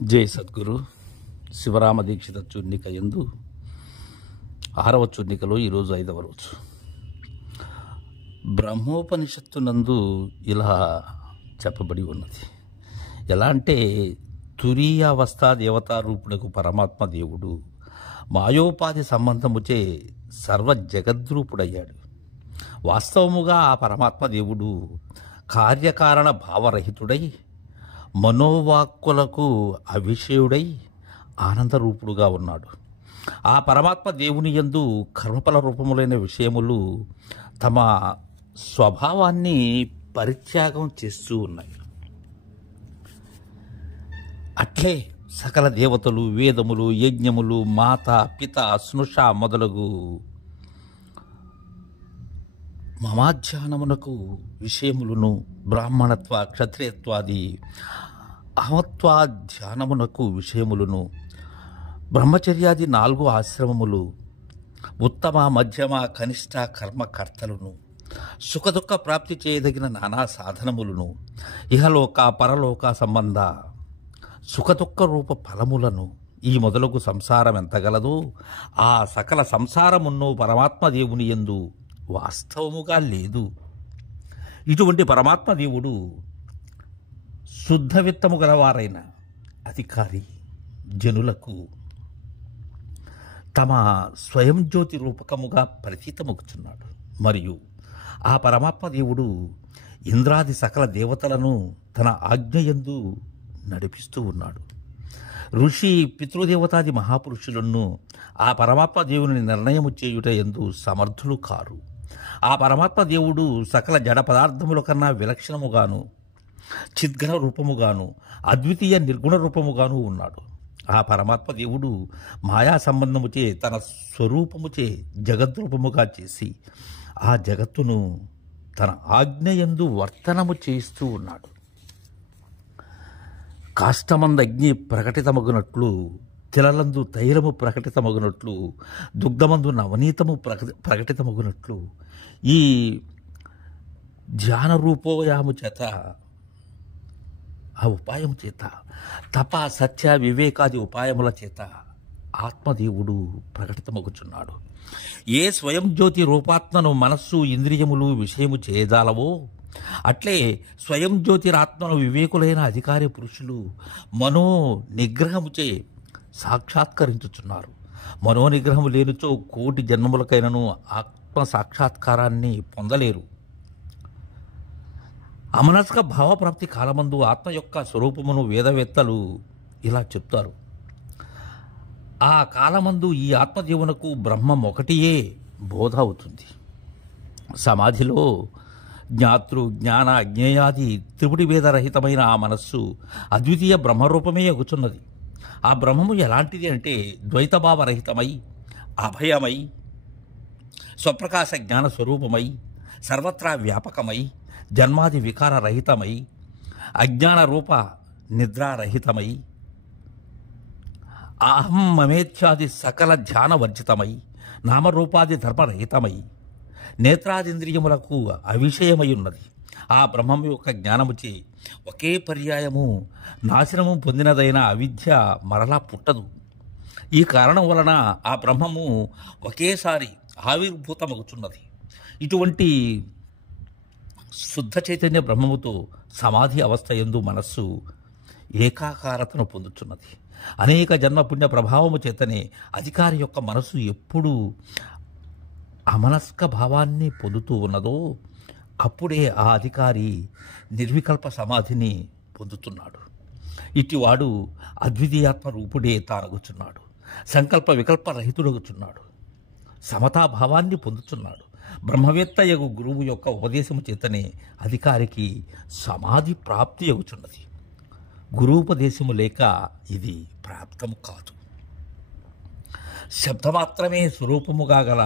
జై సద్గురు శివరామ దీక్షిత చూర్ణిక ఎందు 6వ చూర్ణికలో ఈరోజు 5వ రోజు. బ్రహ్మోపనిషత్తునందు ఇలా చెప్పబడి ఉన్నది. ఎలా అంటే తురీయావస్థ దేవతారూపుడకు పరమాత్మ దేవుడు మాయోపాధి సంబంధముచే సర్వ జగద్రూపుడయ్యాడు. వాస్తవముగా ఆ పరమాత్మ దేవుడు కార్యకారణ భావరహితుడై మనోవాక్కులకు అవిషయుడై ఆనందరూపుడుగా ఉన్నాడు. ఆ పరమాత్మ దేవుని యందు కర్మఫల రూపములైన విషయములు తమ స్వభావాన్ని పరిత్యాగం చేస్తూ ఉన్నాయి. అట్లే సకల దేవతలు, వేదములు, యజ్ఞములు, మాత, పిత, స్నుష మొదలగు మమాధ్యానమునకు విషయములను బ్రాహ్మణత్వ, క్షత్రియత్వాది అహమత్వాధ్యానమునకు విషయములను బ్రహ్మచర్యాది 4 ఆశ్రమములు ఉత్తమ, మధ్యమ, కనిష్ట కర్మకర్తలను సుఖదుఖ ప్రాప్తి చేయదగిన నానా సాధనములను ఇహలోక పరలోక సంబంధ సుఖదుఖ రూప ఫలములను ఈ మొదలగు సంసారం ఎంతగలదో ఆ సకల సంసారమును పరమాత్మ దేవుని యందు వాస్తవముగా లేదు. ఇటువంటి పరమాత్మ దేవుడు శుద్ధ విత్తము గలవారైన అధికారి జనులకు తమ స్వయం జ్యోతి రూపకముగా ప్రతీతమగుచున్నాడు. మరియు ఆ పరమాత్మ దేవుడు ఇంద్రాది సకల దేవతలను తన ఆజ్ఞయందు నడిపిస్తూ ఉన్నాడు. ఋషి పితృదేవతాది మహాపురుషులను ఆ పరమాత్మ దేవుని నిర్ణయము చేయుట యందు సమర్థులు కారు. ఆ పరమాత్మ దేవుడు సకల జడ పదార్థముల కన్నా విలక్షణముగాను, చిద్ఘన రూపముగాను, అద్వితీయ నిర్గుణ రూపముగాను ఉన్నాడు. ఆ పరమాత్మ దేవుడు మాయా సంబంధముచే తన స్వరూపముచే జగద్రూపముగా చేసి ఆ జగత్తును తన ఆజ్ఞయందు వర్తనము చేస్తూ ఉన్నాడు. కాష్టమందు అగ్ని ప్రకటితమగునట్లు, తిలలందు తైలము ప్రకటితమగునట్లు, దుగ్ధమందు నవనీతము ప్రకటితమగునట్లు ఈ ధ్యాన రూపోయాము చేత, ఆ ఉపాయము చేత, తప, సత్య, వివేకాది ఉపాయముల చేత ఆత్మదేవుడు ప్రకటితమగుచున్నాడు. ఏ స్వయం జ్యోతి రూపాత్మను మనస్సు, ఇంద్రియములు విషయము చేయజాలవో అట్లే స్వయం జ్యోతిరాత్మను వివేకులైన అధికారి పురుషులు మనో నిగ్రహముచే సాక్షాత్కరించుచున్నారు. మనోనిగ్రహము లేనిచో కోటి జన్మములకైనను ఆత్మ సాక్షాత్కారాన్ని పొందలేరు. అమనస్క భావప్రాప్తి కాలమందు ఆత్మ యొక్క స్వరూపమును వేదవేత్తలు ఇలా చెప్తారు. ఆ కాలమందు ఈ ఆత్మజీవునకు బ్రహ్మం ఒకటియే బోధ అవుతుంది. సమాధిలో జ్ఞాతృ, జ్ఞాన, అజ్ఞేయాది త్రిపుటి భేదరహితమైన ఆ మనస్సు అద్వితీయ బ్రహ్మరూపమే ఎగుచున్నది. ఆ బ్రహ్మము ఎలాంటిది అంటే ద్వైతభావరహితమై, అభయమై, స్వప్రకాశ జ్ఞాన స్వరూపమై, సర్వత్రా వ్యాపకమై, జన్మాది వికారరహితమై, అజ్ఞాన రూప నిద్రారహితమై, అహం మమేచ్ఛాది సకల ధ్యానవర్జితమై, నామరూపాది ధర్మరహితమై, నేత్రాదింద్రియములకు అవిషయమై ఉన్నది. ఆ బ్రహ్మం యొక్క జ్ఞానముచే ఒకే పర్యాయము నాశనము పొందినదైన అవిద్య మరలా పుట్టదు. ఈ కారణం వలన ఆ బ్రహ్మము ఒకేసారి ఆవిర్భూతమగుచున్నది. ఇటువంటి శుద్ధ చైతన్య బ్రహ్మముతో సమాధి అవస్థ యందు మనస్సు ఏకాకారతను పొందుతున్నది. అనేక జన్మ పుణ్య ప్రభావము చేతనే అధికారి యొక్క మనస్సు ఎప్పుడు అమనస్క భావాన్ని పొందుతూ ఉన్నదో అప్పుడే ఆ అధికారి నిర్వికల్ప సమాధిని పొందుతున్నాడు. ఇటివాడు అద్వితీయాత్మ రూపుడే తానగుచున్నాడు. సంకల్ప వికల్ప రహితుడగుచున్నాడు. సమతాభావాన్ని పొందుతున్నాడు. బ్రహ్మవేత్త యగు గురువు యొక్క ఉపదేశము చేతనే అధికారికి సమాధి ప్రాప్తి అగుచున్నది. గురూపదేశము లేక ఇది ప్రాప్తము కాదు. శబ్దమాత్రమే స్వరూపముగా గల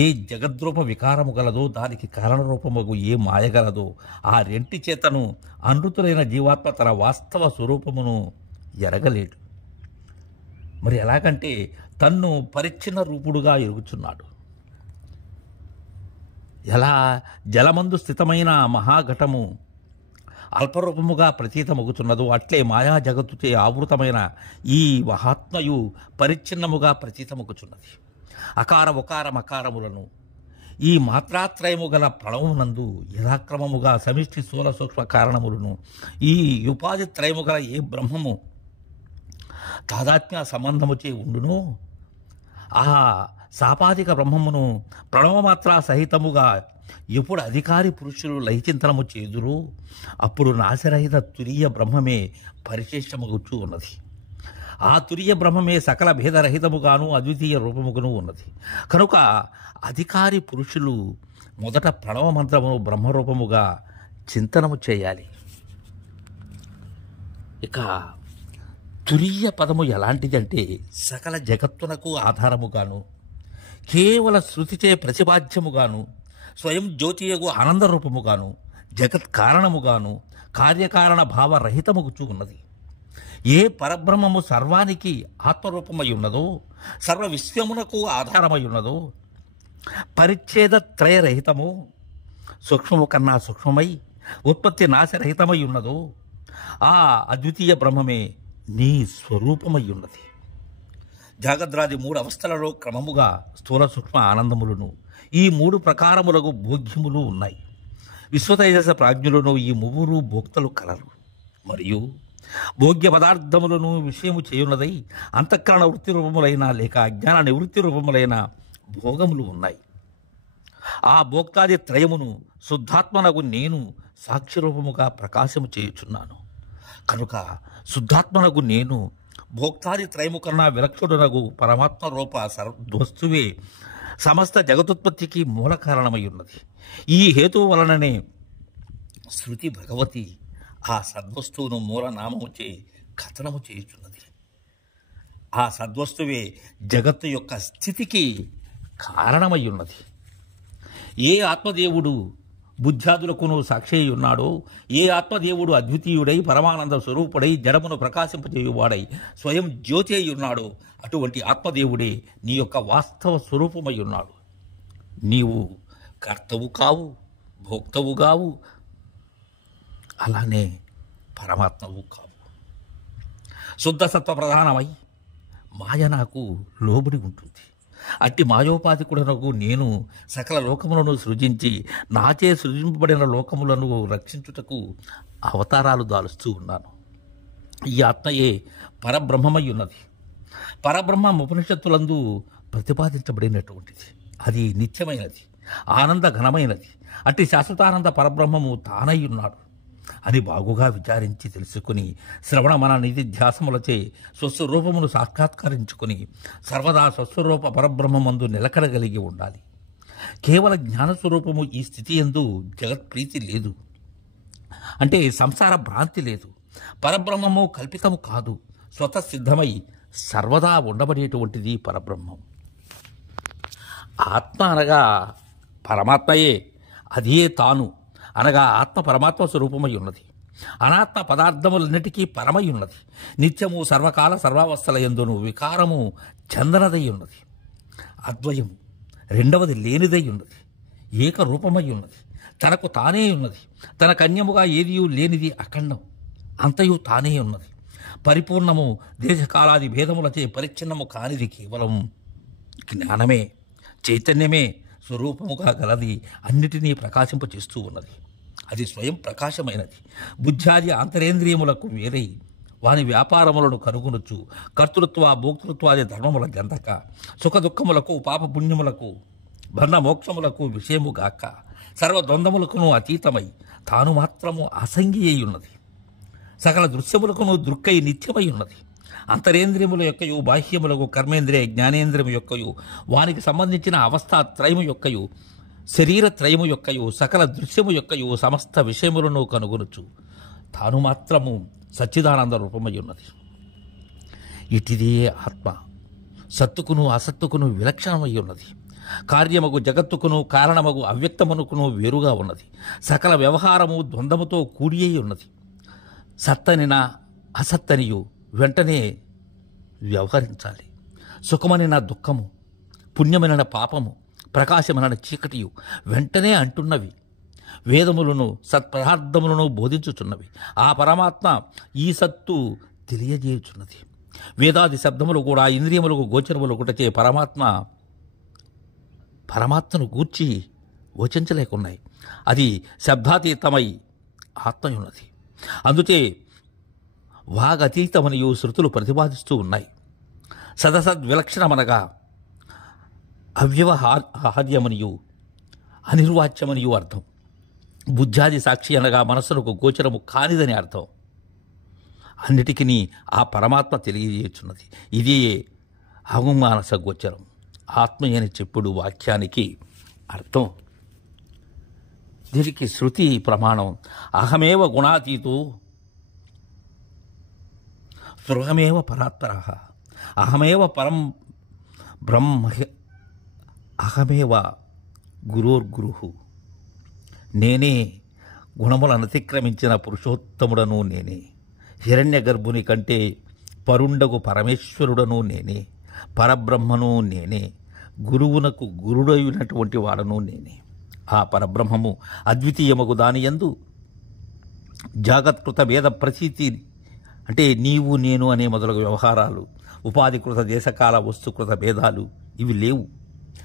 ఏ జగద్రూప వికారము గలదో, దానికి కారణరూపముగు ఏ మాయ గలదో ఆ రెంటి చేతను అనృతులైన జీవాత్మ తన వాస్తవ స్వరూపమును ఎరగలేడు. మరి ఎలాగంటే తన్ను పరిచ్ఛిన్న రూపుడుగా ఎరుగుచున్నాడు. ఎలా జలమందు స్థితమైన మహాఘటము అల్పరూపముగా ప్రతీతమగుతున్నదో అట్లే మాయా జగత్తుచే ఆవృతమైన ఈ మహాత్మయు పరిచ్ఛిన్నముగా ప్రతీతమగుచున్నది. అకార ఉకార మకారములను ఈ మాత్రాత్రయము గల ప్రణవమునందు యథాక్రమముగా సమిష్టి స్థూల సూక్ష్మ కారణములను ఈ ఉపాధి త్రయము గల ఏ బ్రహ్మము తాదాత్మ్య సంబంధముచే ఉండునో ఆ సాపాదిక బ్రహ్మమును ప్రణవమాత్రా సహితముగా ఎప్పుడు అధికారి పురుషులు లయచింతనము చేదురో అప్పుడు నాశరహిత తురీయ బ్రహ్మమే పరిశేషమగుచూ ఉన్నది. ఆ తురీయ బ్రహ్మమే సకల భేదరహితముగాను అద్వితీయ రూపముగాను ఉన్నది. కనుక అధికారి పురుషులు మొదట ప్రణవ మంత్రమును బ్రహ్మరూపముగా చింతనము చేయాలి. ఇక తురీయ పదము ఎలాంటిదంటే సకల జగత్తునకు ఆధారముగాను కేవల శృతిచే ప్రతిపాద్యముగాను స్వయం జ్యోతియగు ఆనందరూపముగాను జగత్ కారణముగాను కార్యకారణ భావరహితముగుచూ ఉన్నది. ఏ పరబ్రహ్మము సర్వానికి ఆత్మరూపమై ఉన్నదో సర్వ విశ్వమునకు ఆధారమై ఉన్నదో పరిచ్ఛేద త్రయరహితము సూక్ష్మము కన్నా సూక్ష్మమై ఉత్పత్తి నాశరహితమై ఉన్నదో ఆ అద్వితీయ బ్రహ్మమే నీ స్వరూపమై ఉన్నది. జాగద్రాది 3 అవస్థలలో క్రమముగా స్థూల సూక్ష్మ ఆనందములను ఈ 3 ప్రకారములకు భోగ్యములు ఉన్నాయి. విశ్వతైజస ప్రాజ్ఞులను ఈ 3 భోక్తలు కలరు. మరియు భోగ్య పదార్థములను విషయము చేయున్నదై అంతఃకరణ వృత్తి రూపములైన లేక అజ్ఞాన నివృత్తి రూపములైన భోగములు ఉన్నాయి. ఆ భోక్తాది త్రయమును శుద్ధాత్మనగు నేను సాక్షిరూపముగా ప్రకాశము చేయుచున్నాను. కనుక శుద్ధాత్మనగు నేను భోక్తాది త్రయము కన్నా విలక్షణునగు పరమాత్మ రూప వస్తువే సమస్త జగతుత్పత్తికి మూల కారణమై ఉన్నది. ఈ హేతువు వలననే శృతి భగవతి ఆ సద్వస్తువును మూలనామముచే కథనము చేయుచున్నది. ఆ సద్వస్తువే జగత్తు యొక్క స్థితికి కారణమై ఉన్నది. ఏ ఆత్మదేవుడు బుద్ధ్యాదులకును సాక్షి ఉన్నాడో ఏ ఆత్మదేవుడు అద్వితీయుడై పరమానంద స్వరూపుడై జడమును ప్రకాశింపజేయువాడై స్వయం జ్యోతి అయి ఉన్నాడో అటువంటి ఆత్మదేవుడే నీ యొక్క వాస్తవ స్వరూపమై ఉన్నాడు. నీవు కర్తవు కావు, భోక్తవు కావు, అలానే పరమాత్మవు కావు. శుద్ధ సత్వ ప్రధానమై మాయ నాకు లోబడి ఉంటుంది. అట్టి మాయోపాధికుడనకు నేను సకల లోకములను సృజించి నాచే సృజింపబడిన లోకములను రక్షించుటకు అవతారాలు దాలుస్తూ ఉన్నాను. ఈ ఆత్మయే పరబ్రహ్మమై ఉన్నది. పరబ్రహ్మ ఉపనిషత్తులందు ప్రతిపాదించబడినటువంటిది. అది నిత్యమైనది, ఆనంద ఘనమైనది. అట్టి శాశ్వతానంద పరబ్రహ్మము తానై ఉన్నాడు అని బాగుగా విచారించి తెలుసుకుని శ్రవణ మన నిధిధ్యాసములచే స్వస్వరూపమును సాక్షాత్కరించుకుని సర్వదా స్వస్వరూప పరబ్రహ్మమందు నిలకడగలిగి ఉండాలి. కేవల జ్ఞానస్వరూపము ఈ స్థితి యందు జగత్ప్రీతి లేదు, అంటే సంసార భ్రాంతి లేదు. పరబ్రహ్మము కల్పితము కాదు, స్వతసిద్ధమై సర్వదా ఉండబడేటువంటిది పరబ్రహ్మం. ఆత్మ అనగా పరమాత్మయే, అదే తాను అనగా ఆత్మ పరమాత్మ స్వరూపమై ఉన్నది. అనాత్మ పదార్థములన్నిటికీ పరమై ఉన్నది. నిత్యము సర్వకాల సర్వావస్థల యందును వికారము చందనదై ఉన్నది. అద్వయం రెండవది లేనిదై ఉన్నది. ఏకరూపమై ఉన్నది. తనకు తానే ఉన్నది. తన కన్యముగా ఏదియూ లేనిది అఖండం, అంతయు తానే ఉన్నది. పరిపూర్ణము దేశకాలాది భేదములచే పరిచ్ఛిన్నము కానిది కేవలం జ్ఞానమే, చైతన్యమే స్వరూపముగా గలది. అన్నిటినీ ప్రకాశింపచేస్తూ ఉన్నది. అది స్వయం ప్రకాశమైనది. బుద్ధ్యాది అంతరేంద్రియములకు వేరై వాని వ్యాపారములను కనుగొనొచ్చు. కర్తృత్వ భోక్తృత్వాది ధర్మముల గంధక సుఖదుఖములకు పాపపుణ్యములకు బంధ మోక్షములకు విషయముగాక సర్వద్వంద్వములకును అతీతమై తాను మాత్రము అసంగి అయి ఉన్నది. సకల దృశ్యములకును దృక్కై నిత్యమై ఉన్నది. అంతరేంద్రియముల యొక్కయు బాహ్యములకు కర్మేంద్రియ జ్ఞానేంద్రియము యొక్కయు వానికి సంబంధించిన అవస్థా త్రయము యొక్కయు శరీర త్రయము యొక్కయు సకల దృశ్యము యొక్కయు సమస్త విషయములను కనుగొనొచ్చు. తాను మాత్రము సచ్చిదానంద రూపమై ఉన్నది. ఇటిదే ఆత్మ సత్తుకును అసత్తుకును విలక్షణమై ఉన్నది. కార్యమగు జగత్తుకును కారణమగు అవ్యక్తమునకును వేరుగా ఉన్నది. సకల వ్యవహారము ద్వంద్వముతో కూడి అయి ఉన్నది. సత్తనిన అసత్తనియు వెంటనే వ్యవహరించాలి. సుఖమనిన దుఃఖము, పుణ్యమైన పాపము, ప్రకాశమైన చీకటియు వెంటనే అంటున్నవి. వేదములను సత్పదార్థములను బోధించుచున్నవి. ఆ పరమాత్మ ఈ సత్తు తెలియజేయుచున్నది. వేదాది శబ్దములు కూడా ఇంద్రియములకు గోచరములు ఒకటచే పరమాత్మను గూర్చి వచించలేకున్నాయి. అది శబ్దాతీతమై ఆత్మయున్నది. అందుచే వాగతీతమనియు శృతులు ప్రతిపాదిస్తూ ఉన్నాయి. సదసద్విలక్షణమనగా అవ్యవహార్యమనియు అనిర్వాచ్యమనియు అర్థం. బుద్ధ్యాది సాక్షి అనగా మనస్సులకు గోచరము కానిదని అర్థం. అన్నిటికీ ఆ పరమాత్మ తెలియజేయుచున్నది. ఇది అగుమానస గోచరం. ఆత్మయని చెప్పుడు వాక్యానికి అర్థం. దీనికి శృతి ప్రమాణం అహమేవ గుణాతీతో స్పృహమేవ పరాత్పర అహమేవ పరం బ్రహ్మ అహమేవ గురోర్గురు. నేనే గుణములను అతిక్రమించిన పురుషోత్తముడను నేనే. హిరణ్య గర్భుని కంటే పరుండగు పరమేశ్వరుడను నేనే. పరబ్రహ్మను నేనే. గురువునకు గురుడైనటువంటి వాడను నేనే. ఆ పరబ్రహ్మము అద్వితీయమగు దానియందు జాగత్కృత వేద ప్రతీతి అంటే నీవు నేను అనే మొదలగు వ్యవహారాలు, ఉపాధికృత దేశకాల వస్తుకృత భేదాలు ఇవి లేవు.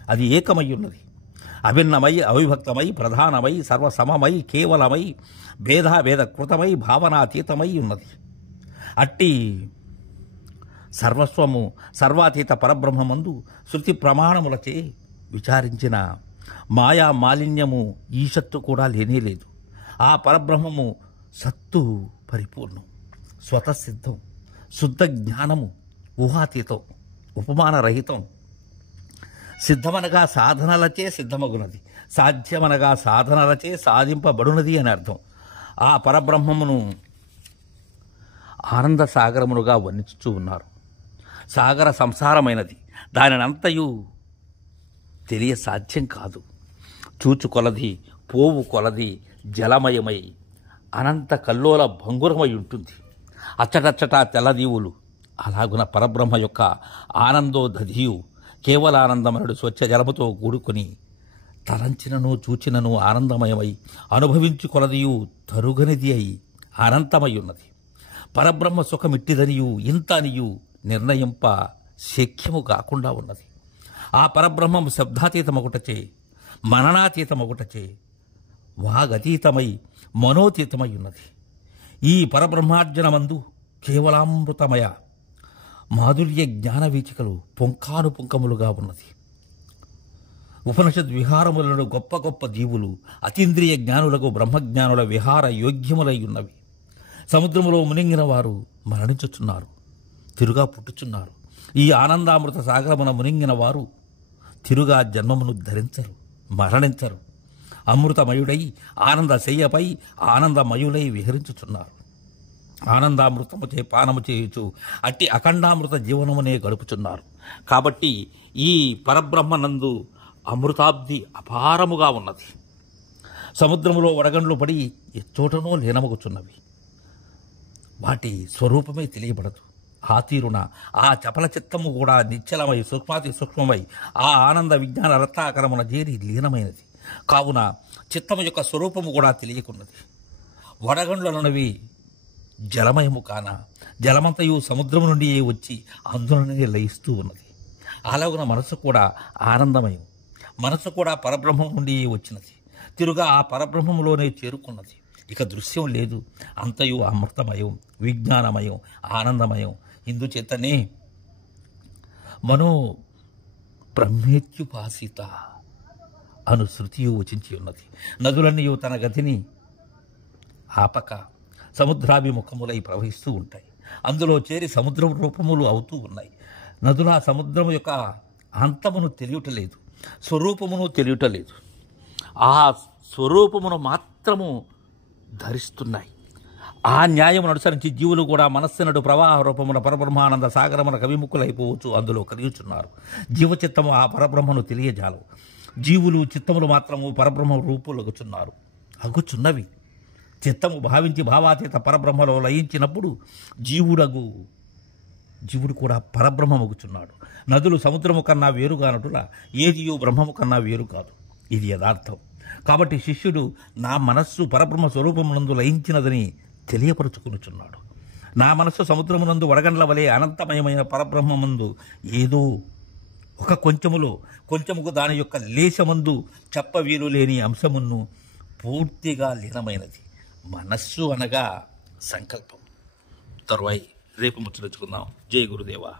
అది ఏకమై ఉన్నది. అభిన్నమై అవిభక్తమై ప్రధానమై సర్వసమమై కేవలమై భేదాభేదకృతమై భావనాతీతమై ఉన్నది. అట్టి సర్వస్వము సర్వాతీత పరబ్రహ్మమందు శృతి ప్రమాణములచే విచారించిన మాయా మాలిన్యము ఈషత్తు కూడా లేనేలేదు. ఆ పరబ్రహ్మము సత్తు పరిపూర్ణం, స్వతసిద్ధం, శుద్ధ జ్ఞానము, ఊహాతీతం, ఉపమానరహితం. సిద్ధమనగా సాధనలచే సిద్ధమగునది, సాధ్యమనగా సాధనలచే సాధింపబడునది అని అర్థం. ఆ పరబ్రహ్మమును ఆనంద సాగరమునుగా వర్ణించుతూ ఉన్నారు. సాగర సంసారమైనది, దానినంతయు తెలియ సాధ్యం కాదు. చూచు కొలది పోవు కొలది జలమయమై అనంత కల్లోల భంగురమై ఉంటుంది. అచ్చటచ్చటా తెల్లదీవులు. అలాగున పరబ్రహ్మ యొక్క ఆనందోదధియు కేవలానందమనుడు స్వచ్ఛ జలముతో కూడుకుని తలంచినను చూచినను ఆనందమయమై అనుభవించు కొలదియు తరుగనిది అయి అనంతమై ఉన్నది. పరబ్రహ్మ సుఖమిట్టిదనియు ఇంత అనియు నిర్ణయింప శక్యము కాకుండా ఉన్నది. ఆ పరబ్రహ్మము శబ్దాతీతమొకటచే, మననాతీతమొకటచే, వాగతీతమై మనోతీతమై ఉన్నది. ఈ పరబ్రహ్మార్జనమందు కేవలామృతమయ మాధుర్య జ్ఞాన వీచికలు పుంఖానుపుంఖములుగా ఉన్నది. ఉపనిషద్ విహారములను గొప్ప గొప్ప జీవులు అతీంద్రియ జ్ఞానులకు బ్రహ్మజ్ఞానుల విహార యోగ్యములై ఉన్నవి. సముద్రములో మునింగిన వారు మరణించుచున్నారు, తిరుగా పుట్టుచున్నారు. ఈ ఆనందామృత సాగరమున మునింగిన వారు తిరుగా జన్మమును ధరించరు, మరణించరు. అమృతమయుడై ఆనంద శయ్యపై ఆనందమయులై విహరించుచున్నారు. ఆనందామృతముచే పానము చేయుచు అట్టి అఖండామృత జీవనమునే గడుపుచున్నారు. కాబట్టి ఈ పరబ్రహ్మనందు అమృతాబ్ది అపారముగా ఉన్నది. సముద్రములో వడగండ్లు పడి ఎచ్చోటనో లీనమగుచున్నవి. వాటి స్వరూపమే తెలియబడదు. ఆ తీరున ఆ చపల చిత్తము కూడా నిశ్చలమై సూక్ష్మాతి సూక్ష్మమై ఆ ఆనంద విజ్ఞాన రత్నాకరమున చేరి లీనమైనది. కావున చిత్తము యొక్క స్వరూపము కూడా తెలియకున్నది. వడగండ్లనున్నవి జలమయము కాన జలమంతయు సముద్రము నుండి వచ్చి అందులోనే లయిస్తూ ఉన్నది. అలాగున మనసు కూడా ఆనందమయం, మనసు కూడా పరబ్రహ్మం నుండి వచ్చినది. తిరుగా ఆ పరబ్రహ్మములోనే చేరుకున్నది. ఇక దృశ్యం లేదు, అంతయు అమృతమయం, విజ్ఞానమయం, ఆనందమయం. ఇందుచేతనే మనో బ్రహ్మేత్యుపాసిత అను శృతియు వచించి ఉన్నది. నదులన్నీ తన గతిని ఆపక సముద్రాభిముఖములై ప్రవహిస్తూ ఉంటాయి. అందులో చేరి సముద్రం రూపములు అవుతూ ఉన్నాయి. నదుల సముద్రము యొక్క అంతమును తెలియటలేదు, స్వరూపమును తెలియటలేదు. ఆ స్వరూపమును మాత్రము ధరిస్తున్నాయి. ఆ న్యాయమును అనుసరించి జీవులు కూడా మనస్సునడు ప్రవాహ రూపమున పరబ్రహ్మానంద సాగరమున కవిముఖులైపోవచ్చు, అందులో కలియుచున్నారు. జీవచిత్తము ఆ పరబ్రహ్మను తెలియజాలవు. జీవులు చిత్తములు మాత్రము పరబ్రహ్మ రూపులగుచున్నారు, అగుచున్నవి. చిత్తము భావించి భావాతీత పరబ్రహ్మలో లయించినప్పుడు జీవుడు కూడా పరబ్రహ్మమగుచున్నాడు. నదులు సముద్రము కన్నా వేరుగానటులా ఏదియో బ్రహ్మము కన్నా వేరు కాదు. ఇది యథార్థం. కాబట్టి శిష్యుడు నా మనస్సు పరబ్రహ్మ స్వరూపమునందు లయించినదని తెలియపరుచుకునుచున్నాడు. నా మనస్సు సముద్రమునందు వడగండ్ల వలె అనంతమయమైన పరబ్రహ్మమందు ఏదో ఒక కొంచెముకు దాని యొక్క లేశమందు చెప్పవీలు లేని అంశమును పూర్తిగా లీనమైనది. మనస్సు అనగా సంకల్పం. తరువాయి రేపు ముచ్చరించుకుందాం. జయ గురుదేవా.